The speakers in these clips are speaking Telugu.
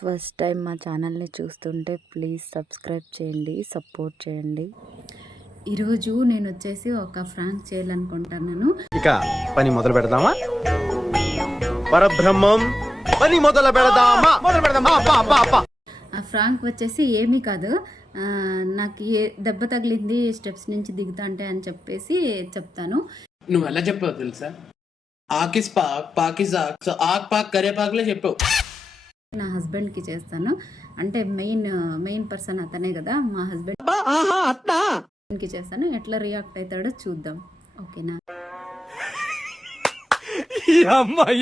ఫస్ట్ టైం మా ఛానల్ని చూస్తుంటే ప్లీజ్ సబ్స్క్రైబ్ చేయండి, సపోర్ట్ చేయండి. ఈరోజు నేను వచ్చేసి ఒక ఫ్రాంక్ చేయాలనుకుంటున్నాను. ఇక పని మొదలు పెడదామా? పరబ్రహ్మం పని మొదలు పెడదామా? ఆ ఫ్రాంక్ వచ్చేసి ఏమీ కాదు, నాకు దెబ్బ తగిలింది స్టెప్స్ నుంచి దిగుతా అంటే అని చెప్పేసి చెప్తాను. నువ్వు ఎలా చెప్పావు తెలుసా? ఆకిస్ పాక్ పాకిస్ ఆక్, సో ఆక్ పాక్ కరే పాక్లే చెప్పావు. నా హస్బెండ్కి చేస్తాను, అంటే మెయిన్ పర్సన్ అతనే కదా, మా హస్బెండ్కి చేస్తాను. ఎట్లా రియాక్ట్ అవుతాడో చూద్దాం, ఓకేనా?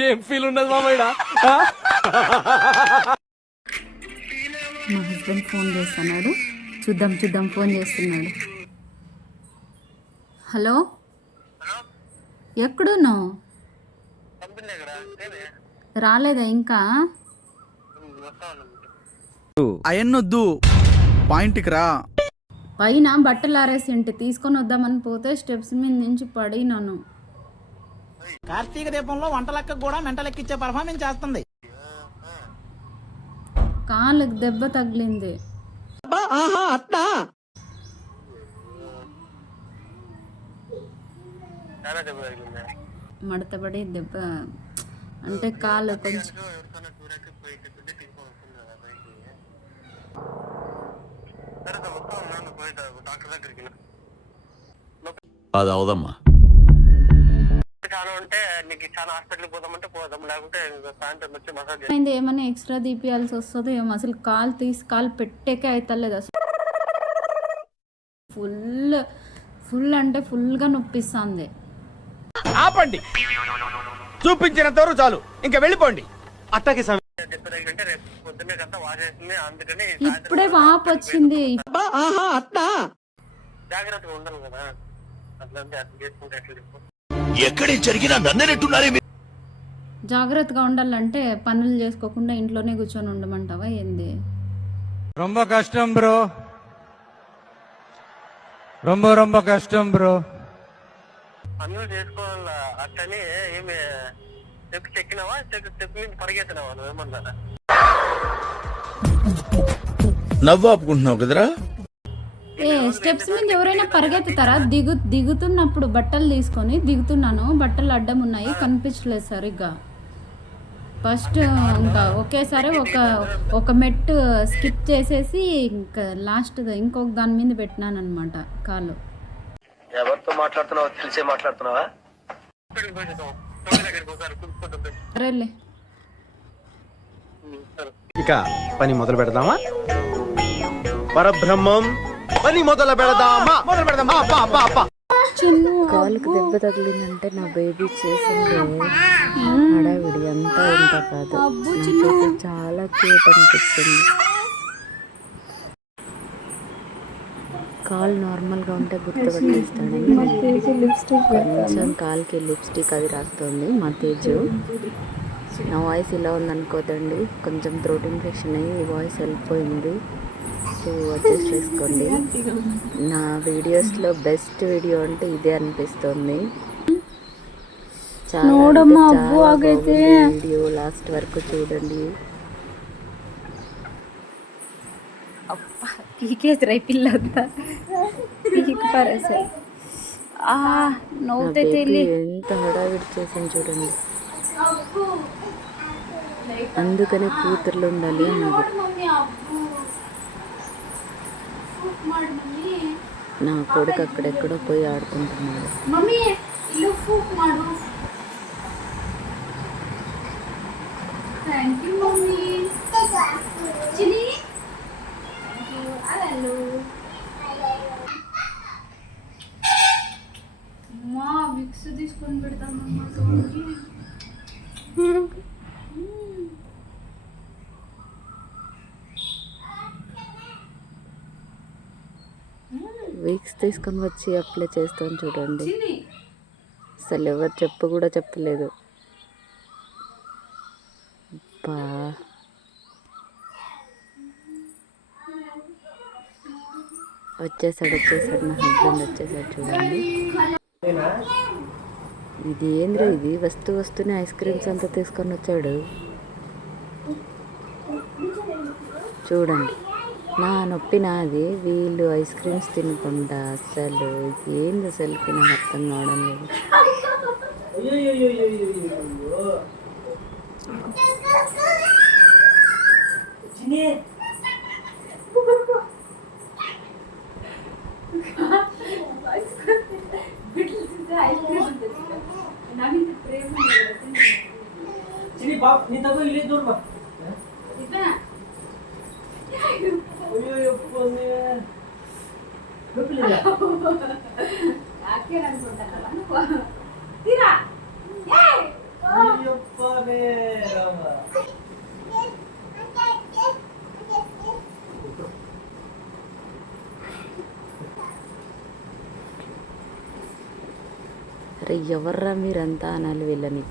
ఏం ఫీల్ ఉండదు మామయ్య. మా హస్బెండ్ ఫోన్ చేస్తున్నాడు, చూద్దాం ఫోన్ చేస్తున్నాడు. హలో, ఎక్కడున్నావు? రాలేదా ఇంకా? అయన్నొద్దు, పాయింట్కి రా. పైన బట్టలు ఆరేసి ఇంటి తీసుకొని వద్దామని పోతే స్టెప్స్ మీద నుంచి పడినాను. కార్తీక దీపంలో వంటలక్క కూడా మెంటలెక్కిచ్చే పర్ఫార్మెన్స్ చేస్తుంది. కాళ్ళకి దెబ్బ తగిలింది. మడతపడి దెబ్బ అంటే కాళ్ళు కొంచెం అది అవదమ్మా. ఏమైనా ఎక్స్ట్రా తీపియాల్సి వస్తుందో ఏమో. అసలు కాలు తీసి కాలు పెట్టేకే అవుతలేదు. అసలు ఫుల్ అంటే ఫుల్గా నొప్పిస్తుంది. ఆపండి, చూపించినంత వరకు చాలు, ఇంకా వెళ్ళిపోండి. అట్టకి ఇప్పుడే వాపు వచ్చింది. ఎక్కడే జరిగినా నన్నెట్టున్నారే. జాగ్రత్తగా ఉండాలంటే పనులు చేసుకోకుండా ఇంట్లోనే కూర్చొని ఉండమంటావా ఏంది? ரொம்ப కష్టం బ్రో, ரொம்ப కష్టం బ్రో. పనులు చేసుకోవాలా అట్లని ఏమి స్టెప్ చెక్కినావా? స్టెప్ మీద పరిగెత్తినావా? నువ్వేమన్నా నవ్వు ఆపుకుంటున్నావు కదరా? స్టెప్స్ మీద ఎవరైనా పరిగెత్తుతారా? దిగుతున్నప్పుడు బట్టలు తీసుకొని దిగుతున్నాను, బట్టలు అడ్డం ఉన్నాయి, కనిపించలేదు సరిగ్గా. ఫస్ట్ ఇంకా ఒకేసారి ఒక మెట్టు స్కిప్ చేసేసి ఇంకా లాస్ట్ ఇంకొక దాని మీద పెట్టినాను అనమాట కాళ్ళు. ఎవరితో మాట్లాడుతున్నావో తెలిసే మాట్లాడుతున్నావా? సరేలే, ఇక పని మొదలు పెడదామా? పరబ్రహ్మం పని మొదలు పెడదామా? కాలుకి దెబ్బ తగిలిందంటే నా బేబీ చేసింది హడావిడి అంతా ఇంత కాదు. నాకైతే చాలా క్యూట్ అనిపిస్తుంది. కాలు నార్మల్గా ఉంటే గుర్తుపట్టేస్తాడని కొంచెం కాలుకి లిప్స్టిక్ అది రాస్తుంది మా తేజు. నా వాయిస్ ఇలా ఉందనుకోదండి, కొంచెం థ్రోట్ ఇన్ఫెక్షన్ అయ్యి వాయిస్ వెళ్ళిపోయింది, సో అడ్జస్ట్ చేసుకోండి. నా వీడియోస్లో బెస్ట్ వీడియో అంటే ఇదే అనిపిస్తుంది. చాలా వీడియో లాస్ట్ వరకు చూడండి. పీకేసి పిల్లంతా పీకి పారేసాయి. ఎంత హడావిడి చేసాను చూడండి. అందుకనే కూతుర్లు ఉండాలి అన్నది. నా కొడుకు అక్కడెక్కడో పోయి ఆడుకుంటున్నాడు. విక్స్ తీసుకొని పెడతామమ్మా. వీక్స్ తీసుకొని వచ్చి అప్లై చేస్తాను చూడండి. అసలు ఎవరు చెప్పు కూడా చెప్పలేదు. బా వచ్చేసాడు నా హస్బెండ్ వచ్చేసాడు చూడండి. ఇది ఏంద్రా, ఇది వస్తూనే ఐస్ క్రీమ్స్ అంతా తీసుకొని వచ్చాడు. చూడండి, నా నొప్పి నాది, వీళ్ళు ఐస్ క్రీమ్స్ తినకుండా అసలు ఏంది అసలుకి నాకు అర్థం కావడం లేదు. అరే ఎవర్రా మీరంతా అనాలి వీళ్ళని.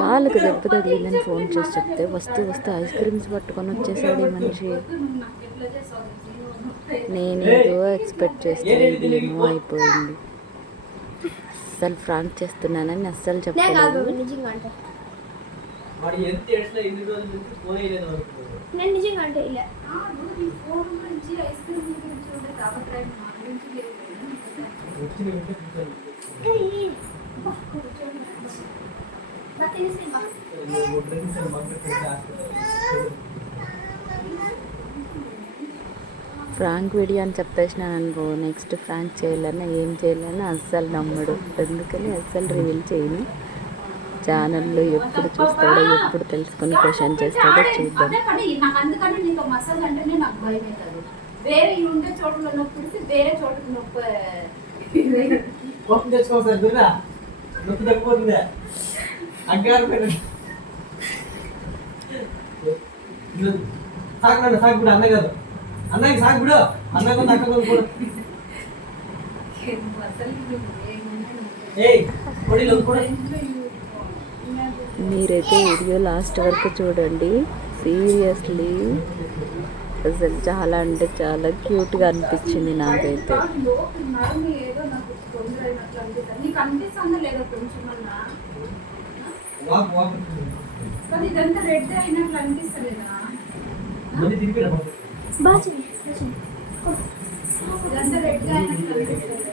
కాళ్ళకి దెబ్బ తగిలిందని ఫోన్ చేసి చెప్తే వస్తే ఐస్ క్రీమ్స్ పట్టుకొని వచ్చేసాడు ఈ మనిషి. నేనేదో ఎక్స్పెక్ట్ చేస్తే ఏమో అయిపోయింది. అస్సలు ఫ్రాంక్ చేస్తున్నానని అస్సలు చెప్పలేదు. ఫ్రాంక్ వీడియో అని చెప్పేసినాను అనుకో, నెక్స్ట్ ఫ్రాంక్ చేయాలన్నా ఏం చేయాలన్నా అస్సలు నమ్మడు. అందుకని అస్సలు రివీల్ చేయను. ఛానల్లో ఎప్పుడు చూస్తాడో, ఎప్పుడు తెలుసుకొని క్వశ్చన్ చేస్తాడో చూద్దాం. అందుకని నీకు మసాజ్ అంటేనే నాకు భయం అవుతుంది. వేరే ఉండే చోట్ల నొప్పి వేరే చోటుకు నొప్పి సాగుడు అన్న కాదు, అన్నకి సాగుడు అన్న కూడా మీరైతే వీడియో లాస్ట్ వరకు చూడండి. సీరియస్లీ అసలు చాలా అంటే చాలా క్యూట్గా అనిపించింది నాకైతే. ఇదంతా రెడ్ అయినట్లు అనిపిస్తలేదా? ఇదంతా రెడ్ అయినట్లు అనిపిస్తలేదా?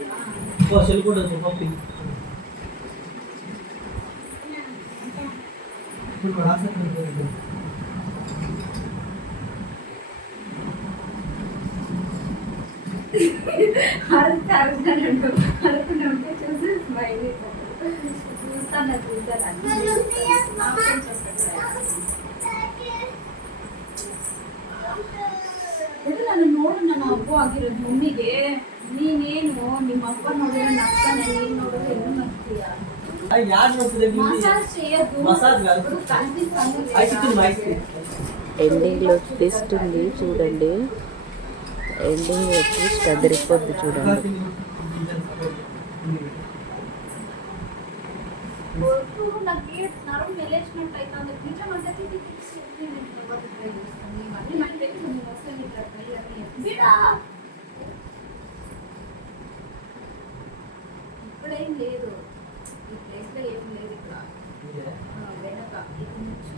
అరుకునంటే చూసి స్మైల్ చూస్తాను ನನ್ನು ನೋಡು, ನನ್ನ ಹಬ್ಬ ಆಗಿರೋದು ಮಮ್ಮಿಗೆ. ನೀನೇನು ನಿಮ್ಮ ಅಪ್ಪ ನೋಡಿದ್ರೆ ನಗ್ತಾನೆ, ನೀನು ನೋಡಿದ್ರೆ ಏನು ನಗ್ತೀಯ? ಮಸಾಜ್ చేయొద్దు, ఎండింగ్లో ట్విస్ట్ ఉంది చూడండి. ఎండింగ్లో ట్విస్ట్ అదిరిపోద్ది చూడండి. నాకు నరం మెలేసినట్టు అవుతుంది. నిజం అంటే ఇప్పుడేం లేదు, ఈ ప్లేస్ లో ఏం లేదు. ఇక్కడ వెనక ఇది నుంచి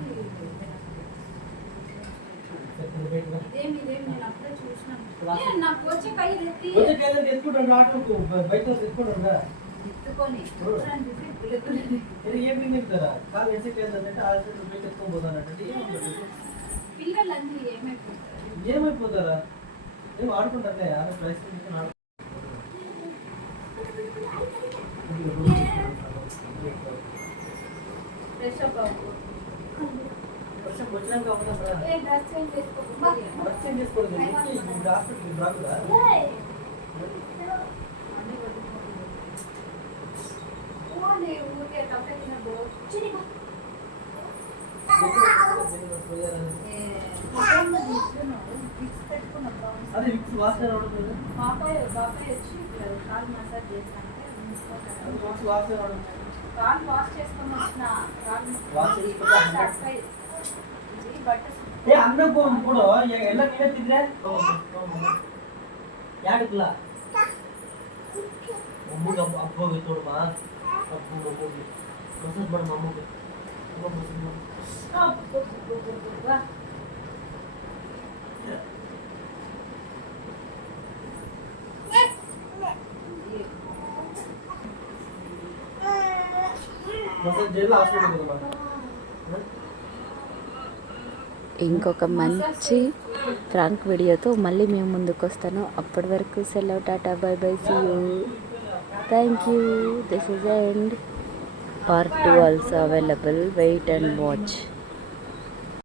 ఇదేం నేను అప్పుడే చూసినాను. నాకు వచ్చే కై ఎత్తుకొని పిల్లలన్నీ ఏమైపోతారా? ఏం ఆడుకుంటారులే, ఫ్రెష్ అప్ అవ్వు. అదే వాసన బాబాయ్ వచ్చి కాలు మసాజ్ చేస్తానంటే కాలు వాష్ చేసుకొని వచ్చిన ಅನ್ನ ಕೊಡು ಎಲ್ಲ ಕೇಳ್ತಿದ್ರೆ ಯಾಡಕ್ಲ ಅಮ್ಮಗ ಅಪ್ಪಗೆ ತೋಡಮ್ಮ ಅಪ್ಪಗೆ ಮಸಾಜ್ ಮಾಡು ಅಮ್ಮಗೆ ಮಸಾಜ್ ಮಾಡು ఇంకొక మంచి ఫ్రాంక్ వీడియోతో మళ్ళీ మేము ముందుకు వస్తాను. అప్పటి వరకు సెలవు, tata, bye bye, see you, thank you. This is end. Part 2 also available. Wait and watch.